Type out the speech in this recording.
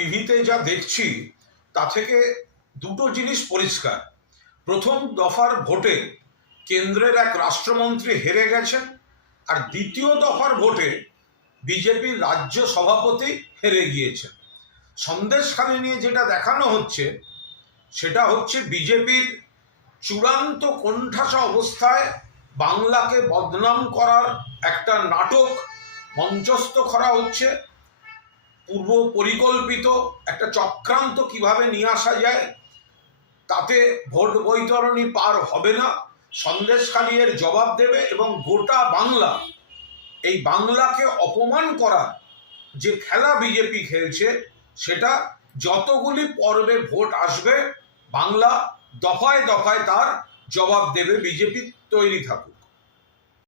টিভিতে যা দেখছি তা থেকে দুটো জিনিস পরিষ্কার। প্রথম দফার ভোটে কেন্দ্রের এক রাষ্ট্রমন্ত্রী হেরে গেছেন, আর দ্বিতীয় দফার ভোটে বিজেপির রাজ্য সভাপতি হেরে গিয়েছেন। সন্দেশখালি নিয়ে যেটা দেখানো হচ্ছে সেটা হচ্ছে বিজেপির চূড়ান্ত কোণঠাসা অবস্থায় বাংলাকে বদনাম করার একটা নাটক মঞ্চস্থ করা হচ্ছে। পূর্ব পরিকল্পিত একটা চক্রান্ত কিভাবে নিয়ে আসা যায়, তাতে ভোট বৈতরণী পার হবে না, সন্দেশখালি এর জবাব দেবে এবং গোটা বাংলা, এই বাংলাকে অপমান করা যে খেলা বিজেপি খেলছে সেটা যতগুলি পর্বে ভোট আসবে বাংলা দফায় দফায় তার জবাব দেবে। বিজেপি তৈরি থাকুক।